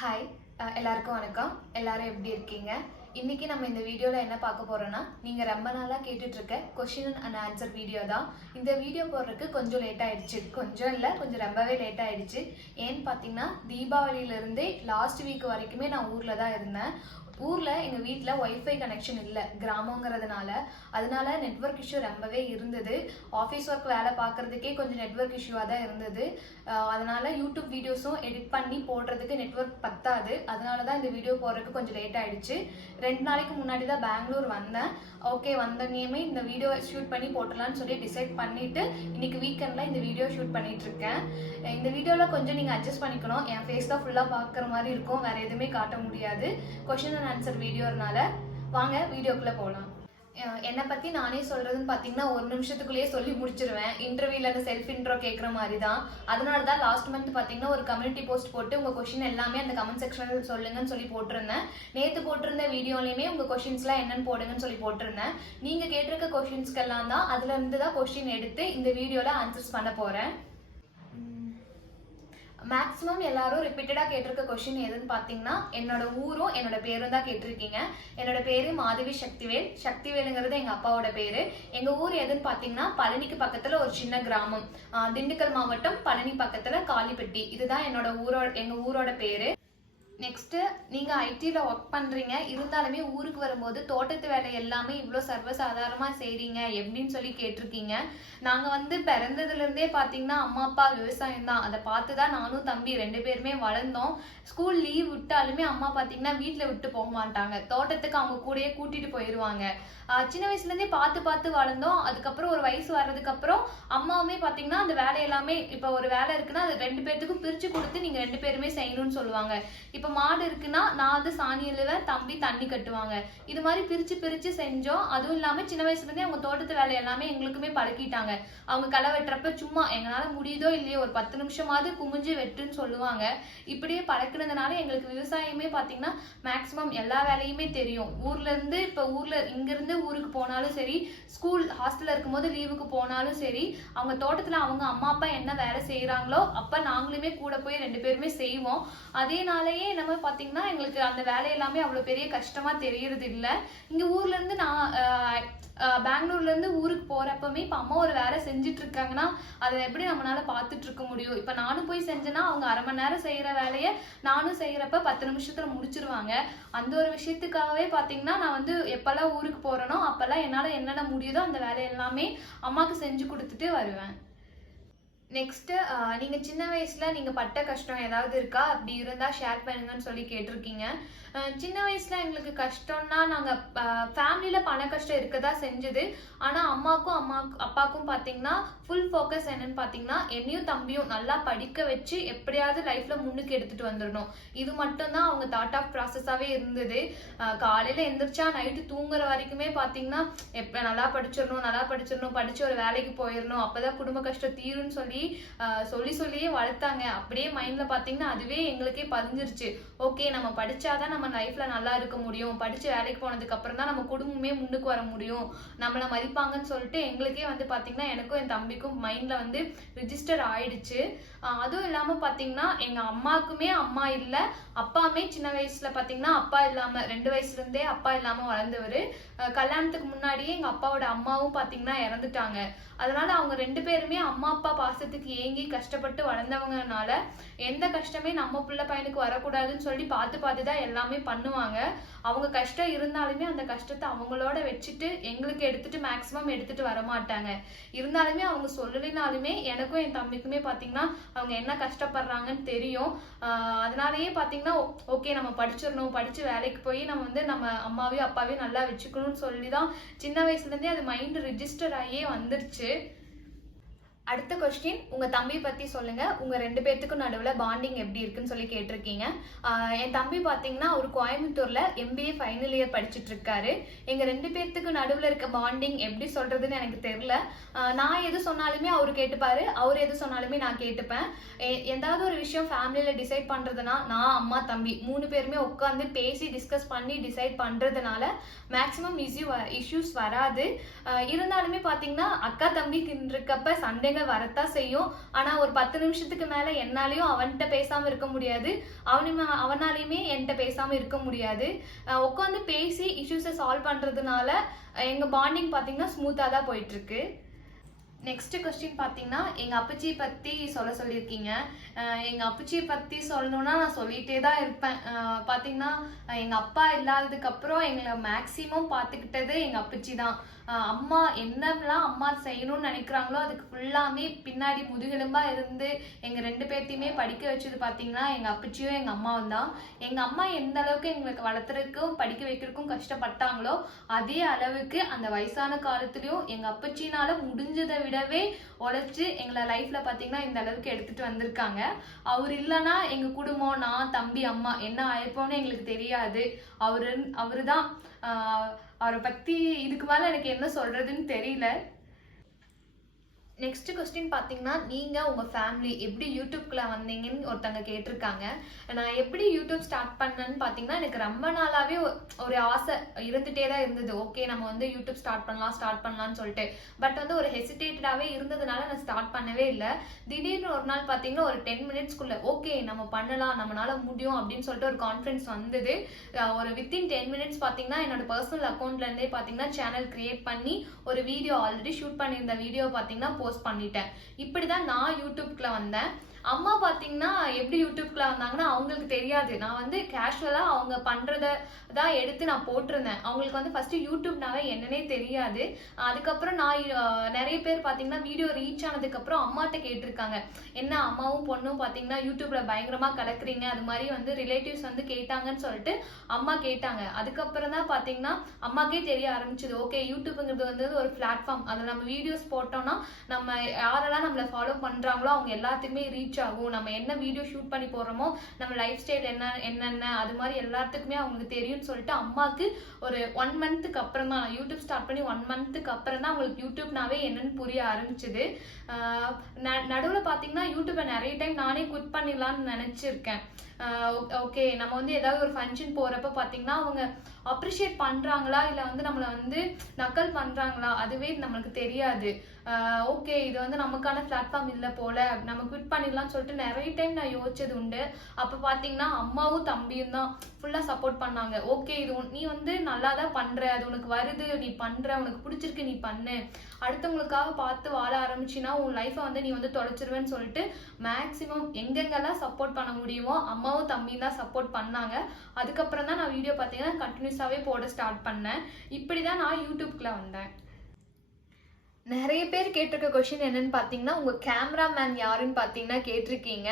Hi எல்லாருக்கும் வணக்கம். எல்லாரும் எப்படி இருக்கீங்க? இன்னைக்கு நம்ம இந்த வீடியோவில் என்ன பார்க்க போகிறோன்னா நீங்கள் ரொம்ப நாளாக கேட்டுட்டு இருக்க கொஷின் அண்ட் ஆன்சர் வீடியோ தான். இந்த வீடியோ போடுறதுக்கு கொஞ்சம் லேட் ஆகிடுச்சு கொஞ்சம் இல்லை கொஞ்சம் ரொம்பவே லேட் ஆகிடுச்சு ஏன்னு பார்த்தீங்கன்னா தீபாவளியிலேருந்தே லாஸ்ட் வீக் வரைக்குமே நான் ஊரில் தான் இருந்தேன். ஊரில் எங்கள் வீட்டில் ஒய்ஃபை கனெக்ஷன் இல்லை கிராமங்கிறதுனால அதனால நெட்வொர்க் இஷ்யூ ரொம்பவே இருந்தது. ஆஃபீஸ் ஒர்க் வேலை பார்க்குறதுக்கே கொஞ்சம் நெட்வொர்க் இஷ்யூவாக தான் இருந்தது. அதனால் அதனால யூடியூப் வீடியோஸும் எடிட் பண்ணி போடுறதுக்கு நெட்வொர்க் பத்தாது. அதனால தான் இந்த வீடியோ போடுறதுக்கு கொஞ்சம் லேட் ஆயிடுச்சு. ரெண்டு நாளைக்கு முன்னாடி தான் பெங்களூர் வந்தேன். ஓகே வந்தோடனேயுமே இந்த வீடியோ ஷூட் பண்ணி போட்டுடலான்னு சொல்லி டிசைட் பண்ணிட்டு இன்னைக்கு வீக்கெண்டில் இந்த வீடியோ ஷூட் பண்ணிட்டு இருக்கேன். இந்த வீடியோவில் கொஞ்சம் நீங்கள் அட்ஜஸ்ட் பண்ணிக்கணும். என் ஃபேஸ் தான் ஃபுல்லாக பார்க்குற மாதிரி இருக்கும். வேற எதுவுமே காட்ட முடியாது. கொஷின் ஆன்சர் வீடியோனால வாங்க வீடியோக்குள்ளே போகலாம் என்னை பற்றி நானே சொல்கிறதுன்னு பார்த்தீங்கன்னா ஒரு நிமிஷத்துக்குள்ளேயே சொல்லி முடிச்சிருவேன். இன்டர்வியூவில் அந்த செல்ஃப் இன்ட்ரோ கேட்குற மாதிரி தான் அதனால தான் லாஸ்ட் மந்த் பார்த்தீங்கன்னா ஒரு கம்யூனிட்டி போஸ்ட் போட்டு உங்கள் கொஷின் எல்லாமே அந்த கமெண்ட் செக்ஷனில் சொல்லுங்கன்னு சொல்லி போட்டிருந்தேன். நேற்று போட்டிருந்த வீடியோலையுமே உங்கள் கொஷின்ஸ்லாம் என்னென்னு போடுங்கன்னு சொல்லி போட்டிருந்தேன். நீங்கள் கேட்டிருக்க கொஷின்ஸ்க்கெல்லாம் தான் அதுலேருந்து தான் கொஷின் எடுத்து இந்த வீடியோவில் ஆன்சர்ஸ் பண்ண போகிறேன் மேக்ஸிமம் எல்லாரும் ரிப்பீட்டடாக கேட்டிருக்க கொஷின் எதுன்னு பார்த்தீங்கன்னா என்னோட ஊரும் என்னோட பேரும் தான் கேட்டிருக்கீங்க. என்னோட பேரு மாதவி சக்திவேல். சக்திவேலுங்கிறது எங்கள் அப்பாவோட பேரு. எங்கள் ஊர் எதுன்னு பார்த்தீங்கன்னா பழனிக்கு பக்கத்தில் ஒரு சின்ன கிராமம். திண்டுக்கல் மாவட்டம் பழனி பக்கத்தில் காளிப்பட்டி. இதுதான் என்னோட ஊரோட எங்கள் ஊரோட பேரு. நெக்ஸ்ட்டு நீங்கள் ஐடியில் ஒர்க் பண்ணுறீங்க இருந்தாலுமே ஊருக்கு வரும்போது தோட்டத்து வேலை எல்லாமே இவ்வளோ சர்வசாதாரணமாக செய்கிறீங்க எப்படின்னு சொல்லி கேட்டிருக்கீங்க. நாங்கள் வந்து பிறந்ததுலேருந்தே பார்த்தீங்கன்னா அம்மா அப்பா விவசாயம் தான். அதை பார்த்து தான் நானும் தம்பி ரெண்டு பேருமே வளர்ந்தோம். ஸ்கூல் லீவ் விட்டாலுமே அம்மா பார்த்தீங்கன்னா வீட்டில் விட்டு போக மாட்டாங்க. தோட்டத்துக்கு அவங்க கூடயே கூட்டிகிட்டு போயிடுவாங்க சின்ன வயசுலேருந்தே பார்த்து பார்த்து வளர்ந்தோம். அதுக்கப்புறம் ஒரு வயசு வர்றதுக்கப்புறம் அம்மாவுமே பார்த்தீங்கன்னா அந்த வேலை எல்லாமே இப்போ ஒரு வேலை இருக்குன்னா அது ரெண்டு பேர்த்துக்கும் பிரித்து கொடுத்து நீங்கள் ரெண்டு பேருமே செய்யணும்னு சொல்லுவாங்க. இப்போ மாடு இருக்குன்னா நான் வந்து சாணி எழுவேன் தம்பி தண்ணி கட்டுவாங்க. இது மாதிரி பிரிச்சு பிரிச்சு செஞ்சோம். அதுவும் இல்லாம சின்ன வயசுல இருந்தே அவங்க தோட்டத்து வேலை எல்லாமே எங்களுக்குமே பழக்கிட்டாங்க. அவங்க களை வெட்டுறப்ப சும்மா எங்களால முடியுதோ இல்லையோ ஒரு பத்து நிமிஷமாவது குமிஞ்சு வெட்டுன்னு சொல்லுவாங்க. இப்படியே பழக்கினதுனால எங்களுக்கு விவசாயமே பாத்தீங்கன்னா மேக்சிமம் எல்லா வேலையுமே தெரியும். ஊர்ல இருந்து இப்ப ஊர்ல இங்க இருந்து ஊருக்கு போனாலும் சரி ஸ்கூல் ஹாஸ்டல்ல இருக்கும்போது லீவுக்கு போனாலும் சரி அவங்க தோட்டத்துல அவங்க அம்மா அப்பா என்ன வேலை செய்யறாங்களோ அப்ப நாங்களுமே கூட போய் ரெண்டு பேருமே செய்வோம். அதேனாலயே நம்ம பார்த்தீங்கன்னா எங்களுக்கு அந்த வேலை எல்லாமே அவ்வளோ பெரிய கஷ்டமாக தெரியறது இல்லை இங்கே ஊர்லேருந்து நான் பெங்களூர்லேருந்து ஊருக்கு போகிறப்பமே இப்போ அம்மா ஒரு வேலை செஞ்சுட்டு இருக்காங்கன்னா அதை எப்படி நம்மளால பார்த்துட்டு இருக்க முடியும்? இப்போ நானும் போய் செஞ்சேன்னா அவங்க அரை மணி நேரம் செய்கிற வேலையை நானும் செய்கிறப்ப பத்து நிமிஷத்தில் முடிச்சிருவாங்க. அந்த ஒரு விஷயத்துக்காகவே பார்த்தீங்கன்னா நான் வந்து எப்போல்லாம் ஊருக்கு போகிறேனோ அப்போல்லாம் என்னால் என்னென்ன முடியுதோ அந்த வேலை எல்லாமே செஞ்சு கொடுத்துட்டு வருவேன். நெக்ஸ்ட்டு uh, நீங்கள் சின்ன வயசில் நீங்கள் பட்ட கஷ்டம் ஏதாவது இருக்கா? அப்படி இருந்தால் ஷேர் பண்ணுங்கன்னு சொல்லி கேட்டிருக்கீங்க. சின்ன வயசில் எங்களுக்கு கஷ்டம்னா நாங்கள் ஃபேமிலியில் பண கஷ்டம் இருக்க தான் செஞ்சுது. ஆனால் அம்மாக்கும் அம்மா அப்பாவுக்கும் பார்த்தீங்கன்னா ஃபுல் ஃபோக்கஸ் என்னன்னு பார்த்தீங்கன்னா என்னையும் தம்பியும் நல்லா படிக்க வச்சு எப்படியாவது லைஃப்பில் முன்னுக்கு எடுத்துகிட்டு வந்துடணும். இது மட்டும்தான் அவங்க தாட் ஆஃப் ப்ராசஸாகவே இருந்தது. காலையில் எந்திரிச்சா நைட்டு தூங்குற வரைக்குமே பார்த்தீங்கன்னா எப்போ நல்லா படிச்சிடணும் நல்லா படிச்சிடணும் படித்து ஒரு வேலைக்கு போயிடணும் அப்போ தான் குடும்ப கஷ்டம் தீரும்னு சொல்லி சொல்லி சொல்லியே வளர்த்தாங்க. அப்படியே மைண்ட்ல பாத்தீங்கன்னா அதுவே எங்களுக்கே பதிஞ்சிருச்சு. ஓகே நம்ம படிச்சாதான் நம்ம லைஃப்ல நல்லா இருக்க முடியும். படிச்சு வேலைக்கு போனதுக்கு அப்புறம் தான் நம்ம குடும்பமே முன்னுக்கு வர முடியும். நம்மள மதிப்பாங்கன்னு சொல்லிட்டு எங்களுக்கே வந்து பாத்தீங்கன்னா எனக்கும் என் தம்பிக்கும் மைண்ட்ல வந்து ரிஜிஸ்டர் ஆயிடுச்சு. அதுவும் இல்லாம பாத்தீங்கன்னா எங்க அம்மாக்குமே அம்மா இல்ல. அப்பாவுமே சின்ன வயசுல பாத்தீங்கன்னா அப்பா இல்லாம ரெண்டு வயசுல இருந்தே அப்பா இல்லாம வளர்ந்தவர். கல்யாணத்துக்கு முன்னாடியே எங்க அப்பாவோட அம்மாவும் பாத்தீங்கன்னா இறந்துட்டாங்க. அதனால அவங்க ரெண்டு பேருமே அம்மா அப்பா பாசத்துக்கு ஏங்கி கஷ்டப்பட்டு வளர்ந்தவங்கனால எந்த கஷ்டமே நம்ம பிள்ளை பையனுக்கு வரக்கூடாதுன்னு சொல்லி பார்த்து பார்த்து தான் எல்லாமே பண்ணுவாங்க. அவங்க கஷ்டம் இருந்தாலுமே அந்த கஷ்டத்தை அவங்களோட வச்சுட்டு எங்களுக்கு எடுத்துட்டு மேக்ஸிமம் எடுத்துட்டு வர மாட்டாங்க இருந்தாலுமே அவங்க சொல்லலைனாலுமே எனக்கும் என் தம்பிக்குமே பார்த்தீங்கன்னா அவங்க என்ன கஷ்டப்படுறாங்கன்னு தெரியும். அதனாலேயே அதனாலயே ஓகே நம்ம படிச்சிடணும் படிச்சு வேலைக்கு போய் நம்ம வந்து நம்ம அம்மாவையும் அப்பாவையும் நல்லா வச்சுக்கணும்னு சொல்லி தான் சின்ன வயசுலேருந்தே அது மைண்ட் ரிஜிஸ்டர் ஆகியே வந்துருச்சு. அடுத்த கொஸ்டின் உங்க தம்பி பத்தி சொல்லுங்க. உங்க ரெண்டு பேர்த்துக்கும் நடுவில் பாண்டிங் எப்படி இருக்குன்னு சொல்லி கேட்டிருக்கீங்க. என் தம்பி பாத்தீங்கன்னா ஒரு கோயம்புத்தூர்ல எம்பிஏ ஃபைனல் இயர் படிச்சுட்டு இருக்காரு. எங்க ரெண்டு பேர்த்துக்கு நடுவில் இருக்க பாண்டிங் எப்படி சொல்றதுன்னு எனக்கு தெரியல. நான் எது சொன்னாலுமே அவர் கேட்டுப்பாரு. அவர் எது சொன்னாலுமே நான் கேட்டுப்பேன். எ- எதாவது ஒரு விஷயம் ஃபேமிலியில டிசைட் பண்றதுனா நான் அம்மா தம்பி மூணு பேருமே உட்காந்து பேசி டிஸ்கஸ் பண்ணி டிசைட் பண்றதுனால மேக்சிமம் இஷ்யூ இஷ்யூஸ் வராது. இருந்தாலுமே பாத்தீங்கன்னா அக்கா தம்பிக்கு இருக்கப்ப சண்டை சண்டைகள் வரத்தான் செய்யும். ஆனா ஒரு பத்து நிமிஷத்துக்கு மேல என்னாலையும் அவன்கிட்ட பேசாம இருக்க முடியாது. அவனுமே அவனாலையுமே என்கிட்ட பேசாம இருக்க முடியாது. உட்காந்து பேசி இஷ்யூஸை சால்வ் பண்றதுனால எங்க பாண்டிங் பாத்தீங்கன்னா ஸ்மூத்தா தான் போயிட்டு இருக்கு நெக்ஸ்ட் கொஸ்டின் பார்த்தீங்கன்னா எங்கள் அப்பச்சியை பற்றி சொல்ல சொல்லியிருக்கீங்க. எங்கள் அப்பச்சியை பற்றி சொல்லணும்னா நான் சொல்லிகிட்டே தான் இருப்பேன். பார்த்தீங்கன்னா எங்கள் அப்பா இல்லாததுக்கப்புறம் எங்களை மேக்ஸிமம் பார்த்துக்கிட்டது எங்கள் அப்பச்சி தான். அம்மா என்னெல்லாம் அம்மா செய்யணும்னு நினைக்கிறாங்களோ அதுக்கு ஃபுல்லாமே பின்னாடி முதுகெலும்பாக இருந்து எங்கள் ரெண்டு பேர்த்தையுமே படிக்க வச்சது பார்த்தீங்கன்னா எங்கள் அப்பச்சியும் எங்கள் அம்மாவும் தான். எங்கள் அம்மா எந்த அளவுக்கு எங்களுக்கு வளர்த்துறதுக்கும் படிக்க வைக்கிறதுக்கும் கஷ்டப்பட்டாங்களோ அதே அளவுக்கு அந்த வயசான காலத்துலேயும் எங்கள் அப்பச்சினால முடிஞ்சதை விடவே உழைச்சி எங்களை லைஃப்பில் பார்த்தீங்கன்னா இந்த அளவுக்கு எடுத்துகிட்டு வந்திருக்காங்க. அவர் இல்லைன்னா எங்கள் குடும்பம் நான் தம்பி அம்மா என்ன ஆயிருப்போம்னு எங்களுக்கு தெரியாது. அவரு அவர் தான் அவரை பத்தி இதுக்கு மேல எனக்கு என்ன சொல்றதுன்னு தெரியல. நெக்ஸ்ட் கொஸ்டின் பார்த்தீங்கன்னா நீங்கள் உங்கள் ஃபேமிலி எப்படி யூடியூப்குள்ள வந்தீங்கன்னு ஒருத்தங்க கேட்டிருக்காங்க. நான் எப்படி யூடியூப் ஸ்டார்ட் பண்ணேன்னு பார்த்தீங்கன்னா எனக்கு ரொம்ப நாளாகவே ஒரு ஆசை இருந்துகிட்டே தான் இருந்தது. ஓகே நம்ம வந்து யூடியூப் ஸ்டார்ட் பண்ணலாம் ஸ்டார்ட் பண்ணலாம்னு சொல்லிட்டு. பட் வந்து ஒரு ஹெசிடேட்டடாகவே இருந்ததுனால நான் ஸ்டார்ட் பண்ணவே இல்லை. திடீர்னு ஒரு நாள் பார்த்தீங்கன்னா ஒரு டென் மினிட்ஸ்க்குள்ளே ஓகே நம்ம பண்ணலாம் நம்மளால முடியும் அப்படின்னு சொல்லிட்டு ஒரு கான்ஃபிடன்ஸ் வந்தது. ஒரு வித்தின் டென் மினிட்ஸ் பார்த்தீங்கன்னா என்னோட பர்சனல் அக்கௌண்ட்லேருந்தே பார்த்தீங்கன்னா சேனல் கிரியேட் பண்ணி ஒரு வீடியோ ஆல்ரெடி ஷூட் பண்ணியிருந்த வீடியோ பார்த்தீங்கன்னா போஸ்ட் பண்ணிட்டேன். இப்படி தான் நான் யூடியூப்ல வந்தேன். அம்மா பார்த்தீங்கன்னா எப்படி யூடியூப்ல வந்தாங்கன்னா அவங்களுக்கு தெரியாது. நான் வந்து கேஷுவலாக அவங்க பண்ணுறத தான் எடுத்து நான் போட்டிருந்தேன். அவங்களுக்கு வந்து ஃபஸ்ட்டு யூடியூப்னாவே என்னன்னே தெரியாது. அதுக்கப்புறம் நான் நிறைய பேர் பார்த்தீங்கன்னா வீடியோ ரீச் ஆனதுக்கப்புறம் அம்மாட்ட கேட்டிருக்காங்க. என்ன அம்மாவும் பொண்ணும் பார்த்தீங்கன்னா யூடியூப்ல பயங்கரமாக கலக்குறீங்க அது மாதிரி வந்து ரிலேட்டிவ்ஸ் வந்து கேட்டாங்கன்னு சொல்லிட்டு அம்மா கேட்டாங்க. அதுக்கப்புறம் தான் பார்த்தீங்கன்னா அம்மாக்கே தெரிய ஆரம்பிச்சது. ஓகே யூடியூப்ங்கிறது வந்து ஒரு பிளாட்ஃபார்ம் அதில் நம்ம வீடியோஸ் போட்டோம்னா நம்ம யாரெல்லாம் நம்மளை ஃபாலோ பண்ணுறாங்களோ அவங்க எல்லாத்துக்குமே ரீச் ஆகும். நம்ம என்ன வீடியோ ஷூட் பண்ணி போடுறோமோ நம்ம லைஃப் ஸ்டைல் என்ன என்னென்ன அது மாதிரி எல்லாத்துக்குமே அவங்களுக்கு தெரியும்னு சொல்லிட்டு அம்மாவுக்கு ஒரு ஒன் மந்த்துக்கு அப்புறம் தான் நான் யூடியூப் ஸ்டார்ட் பண்ணி ஒன் மந்த்துக்கு அப்புறம் தான் அவங்களுக்கு யூடியூப்னாவே என்னன்னு புரிய ஆரம்பிச்சது. நடுவில் பார்த்தீங்கன்னா யூடியூப்பை நிறைய டைம் நானே குவிட் பண்ணிடலாம்னு நினச்சிருக்கேன். ஓகே நம்ம வந்து ஏதாவது ஒரு ஃபங்க்ஷன் போகிறப்ப பார்த்தீங்கன்னா அவங்க அப்ரிஷியேட் பண்ணுறாங்களா இல்லை வந்து நம்மளை வந்து நக்கல் பண்ணுறாங்களா அதுவே நம்மளுக்கு தெரியாது. ஓகே இது வந்து நமக்கான பிளாட்ஃபார்ம் இல்லை போல. நம்ம குவிட் பண்ணிடலாம்னு சொல்லிட்டு நிறைய டைம் நான் யோசிச்சது உண்டு. அப்போ பார்த்தீங்கன்னா அம்மாவும் தம்பியும் தான் ஃபுல்லாக சப்போர்ட் பண்ணாங்க. ஓகே இது நீ வந்து நல்லா தான் பண்ணுற அது உனக்கு வருது. நீ பண்ணுற உனக்கு பிடிச்சிருக்கு நீ பண்ணு. அடுத்தவங்களுக்காக பார்த்து வாழ ஆரம்பிச்சின்னா உன் லைஃப்பை வந்து நீ வந்து தொலைச்சிருவேன்னு சொல்லிட்டு மேக்ஸிமம் எங்கெங்கெல்லாம் சப்போர்ட் பண்ண முடியுமோ அம்மாவும் தம்பியும் தான் சப்போர்ட் பண்ணாங்க. அதுக்கப்புறம் தான் நான் வீடியோ பார்த்தீங்கன்னா கண்டினியூஸாகவே போட ஸ்டார்ட் பண்ணேன். இப்படி தான் நான் யூடியூப்குள்ளே வந்தேன். நிறைய பேர் கேட்டிருக்க கொஷின் என்னன்னு பார்த்தீங்கன்னா உங்கள் கேமராமேன் யாருன்னு பார்த்தீங்கன்னா கேட்டிருக்கீங்க.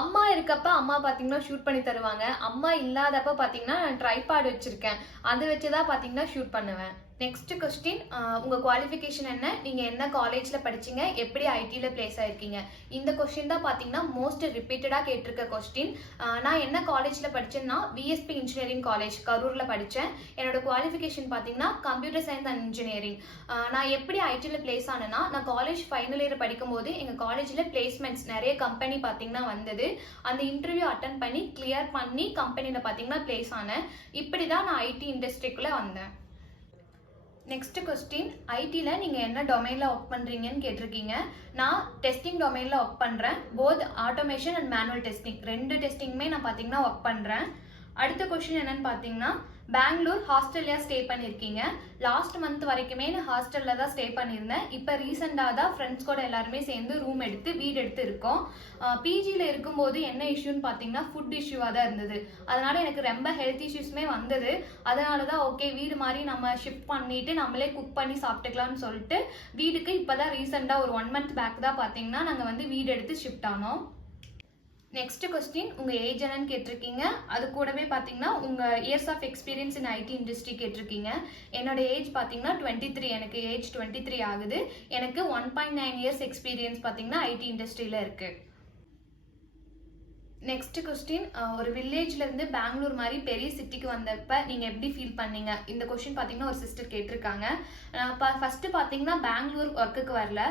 அம்மா இருக்கப்ப அம்மா பார்த்தீங்கன்னா ஷூட் பண்ணி தருவாங்க. அம்மா இல்லாதப்ப பார்த்தீங்கன்னா நான் ட்ரைபாட் வச்சுருக்கேன். அதை வச்சு தான் பார்த்தீங்கன்னா ஷூட் பண்ணுவேன். நெக்ஸ்ட் கொஸ்டின் உங்கள் குவாலிஃபிகேஷன் என்ன? நீங்கள் என்ன காலேஜில் படிச்சீங்க? எப்படி ஐடியில் பிளேஸ் ஆயிருக்கீங்க? இந்த கொஸ்டின் தான் பார்த்தீங்கன்னா மோஸ்ட் ரிப்பீட்டடாக கேட்டிருக்க கொஸ்டின் நான் என்ன காலேஜில் படித்தேன்னா விஎஸ்பி இன்ஜினியரிங் காலேஜ் கரூரில் படித்தேன் என்னோட குவாலிஃபிகேஷன் பார்த்தீங்கன்னா கம்ப்யூட்டர் சயின்ஸ் அண்ட் இன்ஜினியரிங் நான் எப்படி ஐடியில் பிளேஸ் ஆனேன்னா நான் காலேஜ் ஃபைனல் இயர் படிக்கும்போது எங்கள் காலேஜில் பிளேஸ்மெண்ட்ஸ் நிறைய கம்பெனி பார்த்தீங்கன்னா வந்தது. அந்த இன்டர்வியூ அட்டன் பண்ணி கிளியர் பண்ணி கம்பெனியில் பார்த்தீங்கன்னா பிளேஸ் ஆனேன். இப்படி தான் நான் ஐடி இண்டஸ்ட்ரிக்குள்ளே வந்தேன். நெக்ஸ்ட் கொஸ்டின் ஐடியில் நீங்கள் என்ன டொமைனில் ஒர்க் பண்ணுறீங்கன்னு கேட்டிருக்கீங்க. நான் டெஸ்டிங் டொமைனில் ஒர்க் பண்ணுறேன் both automation and manual testing ரெண்டு டெஸ்டிங்குமே நான் பார்த்தீங்கன்னா ஒர்க் பண்ணுறேன் அடுத்த கொஸ்டின் என்னன்னு பார்த்தீங்கன்னா பெங்களூர் ஹாஸ்டல்லையா ஸ்டே பண்ணியிருக்கீங்க லாஸ்ட் மந்த் வரைக்குமே நான் ஹாஸ்டலில் தான் ஸ்டே பண்ணியிருந்தேன். இப்போ ரீசெண்டாக தான் ஃப்ரெண்ட்ஸ் கூட எல்லாருமே சேர்ந்து ரூம் எடுத்து வீடு எடுத்து இருக்கோம். பிஜியில் இருக்கும்போது என்ன இஷ்யூன்னு பார்த்தீங்கன்னா ஃபுட் இஷ்யூவாக தான் இருந்தது. அதனால எனக்கு ரொம்ப ஹெல்த் இஷ்யூஸுமே வந்தது. அதனால தான் ஓகே வீடு மாதிரி நம்ம ஷிஃப்ட் பண்ணிட்டு நம்மளே குக் பண்ணி சாப்பிட்டுக்கலாம்னு சொல்லிட்டு வீடுக்கு இப்போ தான் ரீசெண்டாக ஒரு ஒன் மந்த் பேக் தான் பார்த்தீங்கன்னா நாங்கள் வந்து வீடு எடுத்து ஷிஃப்ட் ஆனோம். நெக்ஸ்ட் கொஸ்டின் உங்கள் ஏஜ் என்னன்னு கேட்டிருக்கீங்க. அது கூடவே பார்த்தீங்கன்னா உங்கள் years of experience in IT industry கேட்டிருக்கீங்க. என்னோட ஏஜ் பார்த்தீங்கன்னா டுவெண்ட்டி த்ரீ எனக்கு ஏஜ் டுவெண்ட்டி த்ரீ ஆகுது. எனக்கு one point nine years experience பார்த்தீங்கன்னா ஐடி இண்டஸ்ட்ரியில் இருக்குது நெக்ஸ்ட் கொஸ்டின் ஒரு வில்லேஜ்ல இருந்து பெங்களூர் மாதிரி பெரிய சிட்டிக்கு வந்தப்ப நீங்க எப்படி ஃபீல் பண்ணீங்க? இந்த கொஸ்டின் பாத்தீங்கன்னா ஒரு சிஸ்டர் கேட்டிருக்காங்க. ஃபர்ஸ்ட் பாத்தீங்கன்னா பெங்களூர் ஒர்க்குக்கு வரல.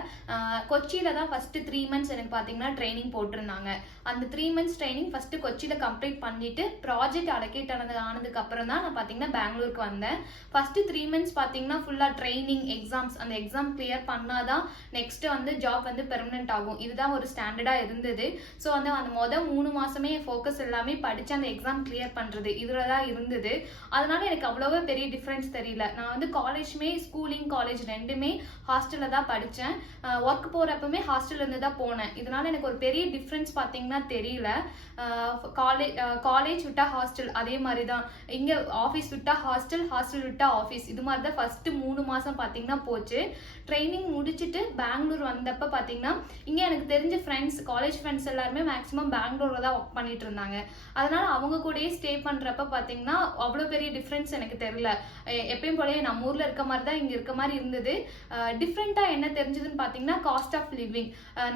கொச்சியில் கொச்சியில தான் ஃபர்ஸ்ட் த்ரீ மந்த்ஸ் எனக்கு பாத்தீங்கன்னா ட்ரைனிங் போட்டிருந்தாங்க. அந்த த்ரீ மந்த்ஸ் ட்ரைனிங் ஃபர்ஸ்ட் கொச்சியில் கம்ப்ளீட் பண்ணிட்டு ப்ராஜெக்ட் அலோகேட் ஆனது ஆனதுக்கு அப்புறம் தான் நான் பார்த்தீங்கன்னா பெங்களூருக்கு வந்தேன். ஃபர்ஸ்ட் த்ரீ மந்த்ஸ் பார்த்தீங்கன்னா ஃபுல்லாக ட்ரைனிங் எக்ஸாம்ஸ் அந்த எக்ஸாம் கிளியர் பண்ணாதான் நெக்ஸ்ட் வந்து ஜாப் வந்து பெர்மனெண்ட் ஆகும். இதுதான் ஒரு ஸ்டாண்டர்டாக இருந்தது. ஸோ வந்து அந்த மொதல் மூணு மாசமே ஃபோக்கஸ் எல்லாமே படித்து அந்த எக்ஸாம் கிளியர் பண்ணுறது இதுல தான் இருந்தது. அதனால எனக்கு அவ்வளோவா பெரிய டிஃப்ரென்ஸ் தெரியல. நான் வந்து காலேஜுமே ஸ்கூலிங் காலேஜ் ரெண்டுமே ஹாஸ்டலில் தான் படித்தேன் ஒர்க் போகிறப்பமே ஹாஸ்டல்லேருந்து தான் போனேன். இதனால் எனக்கு ஒரு பெரிய டிஃப்ரென்ஸ் பார்த்தீங்கன்னா தெரியல. காலேஜ் காலேஜ் விட்டா ஹாஸ்டல் அதே மாதிரி தான் இங்கே ஆஃபீஸ் விட்டா ஹாஸ்டல் ஹாஸ்டல் விட்டா ஆஃபீஸ் இது மாதிரி தான் ஃபஸ்ட்டு மூணு மாதம் பார்த்தீங்கன்னா போச்சு. ட்ரைனிங் முடிச்சுட்டு பெங்களூர் வந்தப்போ பார்த்தீங்கன்னா இங்கே எனக்கு தெரிஞ்ச ஃப்ரெண்ட்ஸ் காலேஜ் ஃப்ரெண்ட்ஸ் எல்லாருமே மேக்ஸிமம் பெங்களூரில் தான் ஒர்க் பண்ணிட்டு இருந்தாங்க. அதனால அவங்க கூடயே ஸ்டே பண்ணுறப்ப பார்த்தீங்கன்னா அவ்வளோ பெரிய டிஃப்ரென்ஸ் எனக்கு தெரியல. எப்பயும் போலயே நம்ம ஊரில் இருக்க மாதிரி தான் இங்கே இருக்க மாதிரி இருந்தது. டிஃப்ரெண்ட்டாக என்ன தெரிஞ்சதுன்னு பார்த்தீங்கன்னா காஸ்ட் ஆஃப் லிவிங்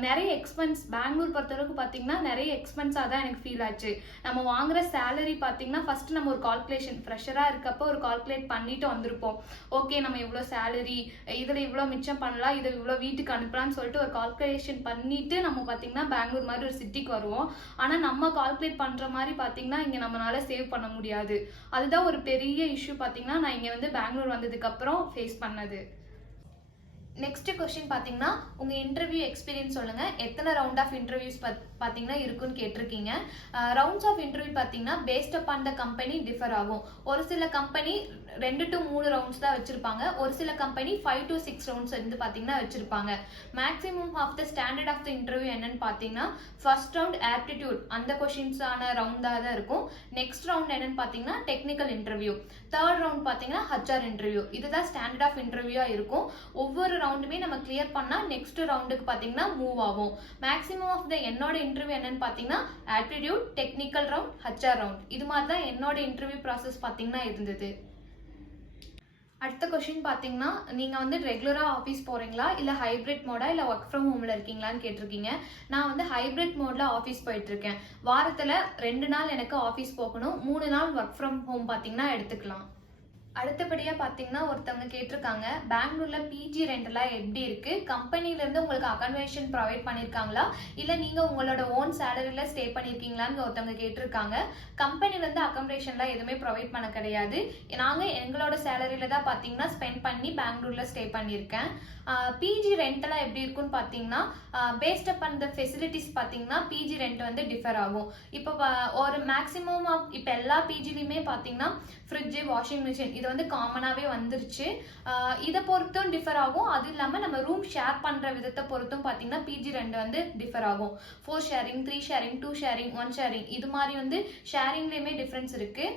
நிறைய எக்ஸ்பென்ஸ் பெங்களூர் பொறுத்தளவுக்கு பார்த்தீங்கன்னா நிறைய எக்ஸ்பென்ஸாக தான் எனக்கு ஃபீல் ஆச்சு. நம்ம வாங்குற சேலரி பார்த்தீங்கன்னா ஃபர்ஸ்ட் நம்ம ஒரு கால்குலேஷன் ஃப்ரெஷராக இருக்கப்போ ஒரு கால்குலேட் பண்ணிட்டு வந்திருப்போம். ஓகே நம்ம இவ்வளோ சேலரி இதில் இவ்வளோ மிச்சம் பண்ணலாம் இதை இவ்வளோ வீட்டுக்கு அனுப்பலாம்னு சொல்லிட்டு ஒரு கால்குலேஷன் பண்ணிட்டு நம்ம பார்த்தீங்கன்னா பெங்களூர் மாதிரி ஒரு சிட்டிக்கு வருவோம். ஆனால் நம்ம கால்குலேட் பண்ணுற மாதிரி பார்த்தீங்கன்னா இங்கே நம்மளால சேவ் பண்ண முடியாது. அதுதான் ஒரு பெரிய இஷ்யூ பார்த்தீங்கன்னா நான் இங்கே வந்து பெங்களூர் வந்ததுக்கப்புறம் ஃபேஸ் பண்ணது. நெக்ஸ்ட் கொஸ்டின் பார்த்தீங்கன்னா உங்கள் இன்டர்வியூ எக்ஸ்பீரியன்ஸ் சொல்லுங்கள் எத்தனை ரவுண்ட் ஆஃப் இன்டர்வியூஸ் பார்த்தீங்கன்னா இருக்குன்னு கேட்டிருக்கீங்க. ரவுண்ட்ஸ் ஆஃப் இன்டர்வியூ பார்த்தீங்கன்னா based upon the company differ ஆகும். ஒரு சில கம்பெனி ரெண்டு டு மூணு ரவுண்ட்ஸ் தான் வச்சுருப்பாங்க. ஒரு சில company five to six rounds வந்து பார்த்தீங்கன்னா வச்சுருப்பாங்க. Maximum of the standard of the interview என்னன்னு பார்த்தீங்கன்னா ஃபர்ஸ்ட் ரவுண்ட் ஆப்டிடியூட் அந்த கொஷின்ஸான ரவுண்டாக தான் இருக்கும். நெக்ஸ்ட் ரவுண்ட் என்னன்னு பார்த்தீங்கன்னா டெக்னிக்கல் இன்டர்வியூ தேர்ட் ரவுண்ட் பார்த்தீங்கன்னா ஹச்ஆர் இன்டர்வியூ இதுதான் ஸ்டாண்டர்ட் ஆஃப் இன்டர்வியூவாக இருக்கும். ஒவ்வொரு ரவுண்டுமே நம்ம கிளியர் பண்ணால் நெக்ஸ்ட் ரவுண்டுக்கு பார்த்தீங்கன்னா மூவ் ஆகும். மேக்ஸிமம் ஆஃப் த என்னோட இன்டர்வியூ என்னன்னு பார்த்தீங்கன்னா aptitude technical round HR round இது மாதிரி தான் என்னோட இன்டர்வியூ ப்ராசஸ் பார்த்தீங்கன்னா இருந்தது. அடுத்த கொஷின் பார்த்தீங்கன்னா நீங்கள் வந்து ரெகுலராக ஆஃபீஸ் போகிறீங்களா இல்லை ஹைப்ரிட் மோடா இல்லை ஒர்க் ஃப்ரம் ஹோமில் இருக்கீங்களான்னு கேட்டிருக்கீங்க. நான் வந்து ஹைப்ரிட் மோடில் ஆஃபீஸ் போயிட்டுருக்கேன் வாரத்தில் ரெண்டு நாள் எனக்கு ஆஃபீஸ் போகணும். மூணு நாள் ஒர்க் ஃப்ரம் ஹோம் பார்த்தீங்கன்னா எடுத்துக்கலாம். அடுத்தபடியாக பார்த்தீங்கன்னா ஒருத்தவங்க கேட்டிருக்காங்க பெங்களூரில் பிஜி ரெண்டெல்லாம் எப்படி இருக்குது கம்பெனிலேருந்து உங்களுக்கு அகாமடேஷன் ப்ரொவைட் பண்ணியிருக்காங்களா இல்லை நீங்கள் உங்களோட ஓன் சேலரியில் ஸ்டே பண்ணியிருக்கீங்களான்னு ஒருத்தவங்க கேட்டிருக்காங்க. கம்பெனிலேருந்து அகாமடேஷன்லாம் எதுவுமே ப்ரொவைட் பண்ண கிடையாது. நாங்கள் எங்களோட சேலரியில் தான் பார்த்தீங்கன்னா ஸ்பெண்ட் பண்ணி பெங்களூரில் ஸ்டே பண்ணியிருக்கேன் பிஜி ரெண்டெல்லாம் எப்படி இருக்குன்னு பார்த்தீங்கன்னா பேஸ்ட் அப் அந்த ஃபெசிலிட்டிஸ் பார்த்தீங்கன்னா பிஜி ரெண்ட் வந்து டிஃபர் ஆகும். இப்போ ஒரு மேக்ஸிமம் இப்போ எல்லா பிஜிலையுமே பார்த்தீங்கன்னா ஃப்ரிட்ஜு வாஷிங் மிஷின் இது வந்து காமனாகவே வந்துருச்சு. இதை பொறுத்தும் டிஃபர் ஆகும். அது இல்லாமல் நம்ம ரூம் ஷேர் பண்ணுற விதத்தை பொறுத்தும் பார்த்தீங்கன்னா பிஜி ரெண்டு வந்து டிஃபர் ஆகும். Four sharing three sharing two sharing one sharing இது மாதிரி வந்து ஷேரிங்லேயுமே டிஃப்ரென்ஸ் இருக்குது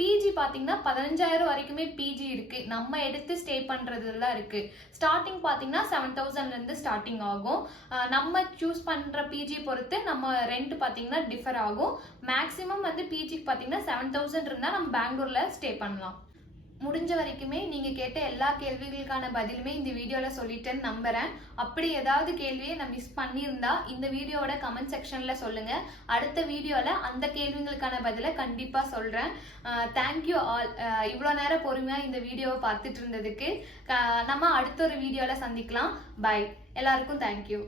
பிஜி பார்த்தீங்கன்னா பதினஞ்சாயிரம் வரைக்குமே பிஜி இருக்குது நம்ம எடுத்து ஸ்டே பண்ணுறதுலாம் இருக்குது ஸ்டார்டிங் பார்த்தீங்கன்னா செவன் தௌசண்ட்லேருந்து ஸ்டார்டிங் ஆகும். நம்ம சூஸ் பண்ணுற பிஜி பொறுத்து நம்ம ரெண்ட் பார்த்தீங்கன்னா டிஃபர் ஆகும். மேக்ஸிமம் வந்து பிஜிக்கு பார்த்தீங்கன்னா செவன் தௌசண்ட் இருந்தால் நம்ம பெங்களூரில் ஸ்டே பண்ணலாம். முடிஞ்ச வரைக்குமே நீங்கள் கேட்ட எல்லா கேள்விகளுக்கான பதிலுமே இந்த வீடியோவில் சொல்லிட்டேன்னு நம்புகிறேன் அப்படி ஏதாவது கேள்வியை நான் மிஸ் பண்ணியிருந்தா இந்த வீடியோவோட கமெண்ட் செக்ஷனில் சொல்லுங்கள் அடுத்த வீடியோவில் அந்த கேள்விகளுக்கான பதிலை கண்டிப்பாக சொல்கிறேன் தேங்க்யூ ஆல் இவ்வளோ நேரம் பொறுமையாக இந்த வீடியோவை பார்த்துட்டு இருந்ததுக்கு. நம்ம அடுத்த ஒரு வீடியோவில் சந்திக்கலாம். பை எல்லாருக்கும் தேங்க்யூ